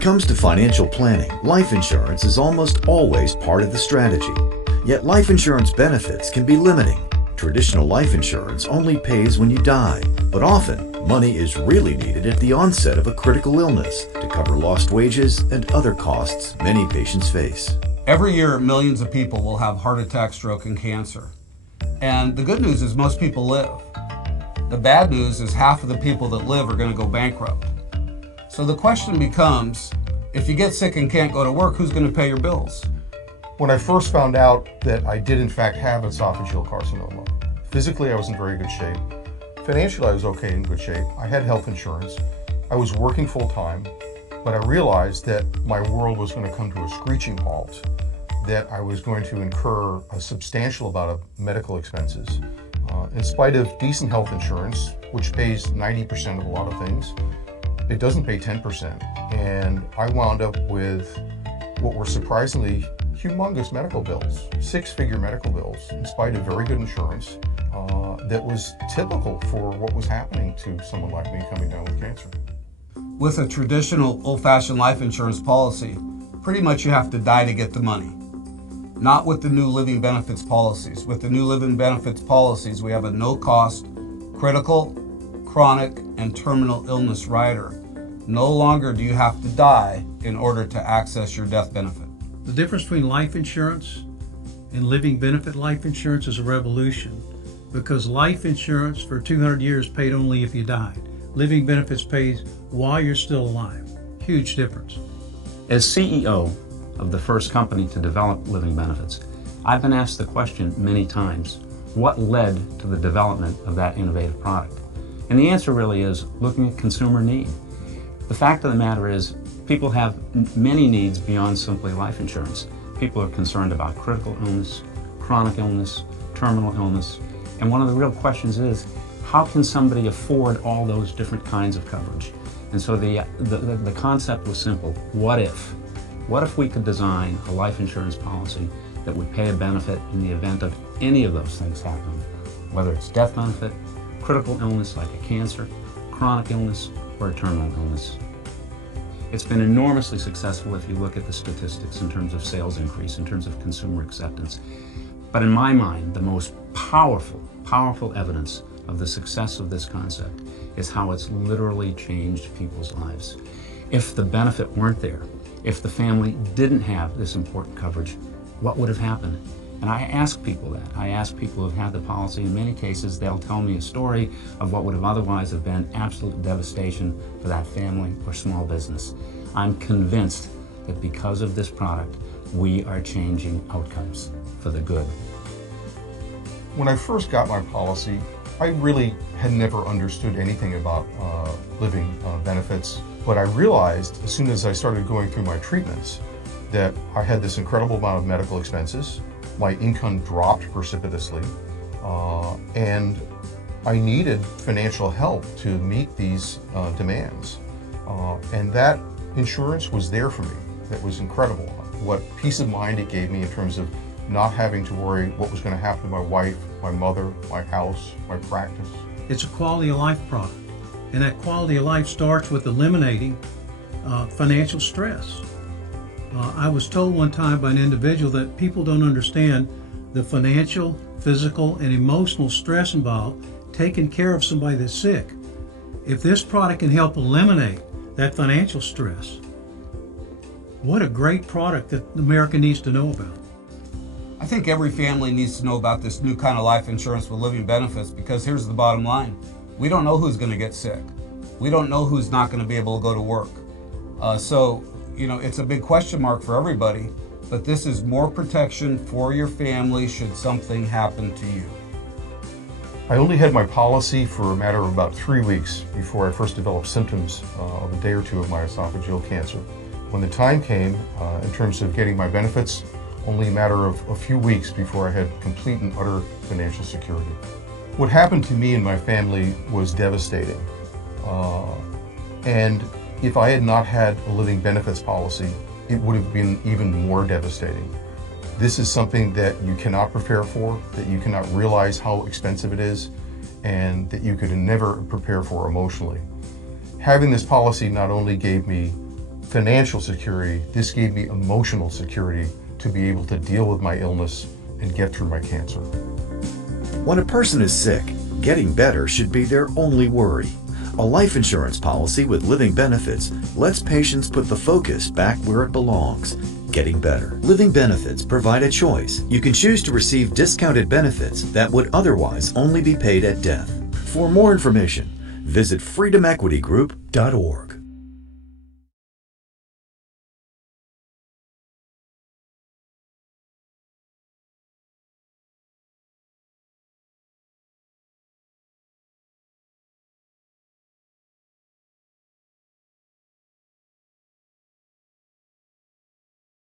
it comes to financial planning, life insurance is almost always part of the strategy. Yet life insurance benefits can be limiting. Traditional life insurance only pays when you die, but often money is really needed at the onset of a critical illness to cover lost wages and other costs many patients face. Every year, millions of people will have heart attack, stroke, and cancer. And the good news is most people live. The bad news is half of the people that live are going to go bankrupt. So the question becomes, if you get sick and can't go to work, who's going to pay your bills? When I first found out that I did in fact have esophageal carcinoma, physically I was in very good shape. Financially I was okay, in good shape. I had health insurance. I was working full time, but I realized that my world was going to come to a screeching halt, that I was going to incur a substantial amount of medical expenses. In spite of decent health insurance, which pays 90% of a lot of things, it doesn't pay 10%. And I wound up with what were surprisingly humongous medical bills, six-figure medical bills, in spite of very good insurance, that was typical for what was happening to someone like me coming down with cancer. With a traditional old-fashioned life insurance policy, pretty much you have to die to get the money. Not with the new living benefits policies. With the new living benefits policies, we have a no-cost, critical, chronic, and terminal illness rider. No longer do you have to die in order to access your death benefit. The difference between life insurance and living benefit life insurance is a revolution, because life insurance for 200 years paid only if you died. Living benefits pays while you're still alive. Huge difference. As CEO of the first company to develop living benefits, I've been asked the question many times, what led to the development of that innovative product? And the answer really is looking at consumer need. The fact of the matter is, people have many needs beyond simply life insurance. People are concerned about critical illness, chronic illness, terminal illness, and one of the real questions is, how can somebody afford all those different kinds of coverage? And so the concept was simple. What if? What if we could design a life insurance policy that would pay a benefit in the event of any of those things happening, whether it's death benefit, critical illness like a cancer, chronic illness, or a terminal illness? It's been enormously successful if you look at the statistics in terms of sales increase, in terms of consumer acceptance. But in my mind, the most powerful evidence of the success of this concept is how it's literally changed people's lives. If the benefit weren't there, if the family didn't have this important coverage, what would have happened? And I ask people that. I ask people who've had the policy. In many cases, they'll tell me a story of what would have otherwise have been absolute devastation for that family or small business. I'm convinced that because of this product, we are changing outcomes for the good. When I first got my policy, I really had never understood anything about living benefits, but I realized as soon as I started going through my treatments that I had this incredible amount of medical expenses. My income dropped precipitously, and I needed financial help to meet these demands. And that insurance was there for me. That was incredible. What peace of mind it gave me in terms of not having to worry what was going to happen to my wife, my mother, my house, my practice. It's a quality of life product, and that quality of life starts with eliminating financial stress. I was told one time by an individual that people don't understand the financial, physical, and emotional stress involved taking care of somebody that's sick. If this product can help eliminate that financial stress, what a great product that America needs to know about. I think every family needs to know about this new kind of life insurance with living benefits, because here's the bottom line. We don't know who's going to get sick. We don't know who's not going to be able to go to work. So it's a big question mark for everybody, but this is more protection for your family should something happen to you. I only had my policy for a matter of about 3 weeks before I first developed symptoms of a day or two of my esophageal cancer. When the time came, in terms of getting my benefits, only a matter of a few weeks before I had complete and utter financial security. What happened to me and my family was devastating. And if I had not had a living benefits policy, it would have been even more devastating. This is something that you cannot prepare for, that you cannot realize how expensive it is, and that you could never prepare for emotionally. Having this policy not only gave me financial security, this gave me emotional security to be able to deal with my illness and get through my cancer. When a person is sick, getting better should be their only worry. A life insurance policy with living benefits lets patients put the focus back where it belongs, getting better. Living benefits provide a choice. You can choose to receive discounted benefits that would otherwise only be paid at death. For more information, visit freedomequitygroup.org.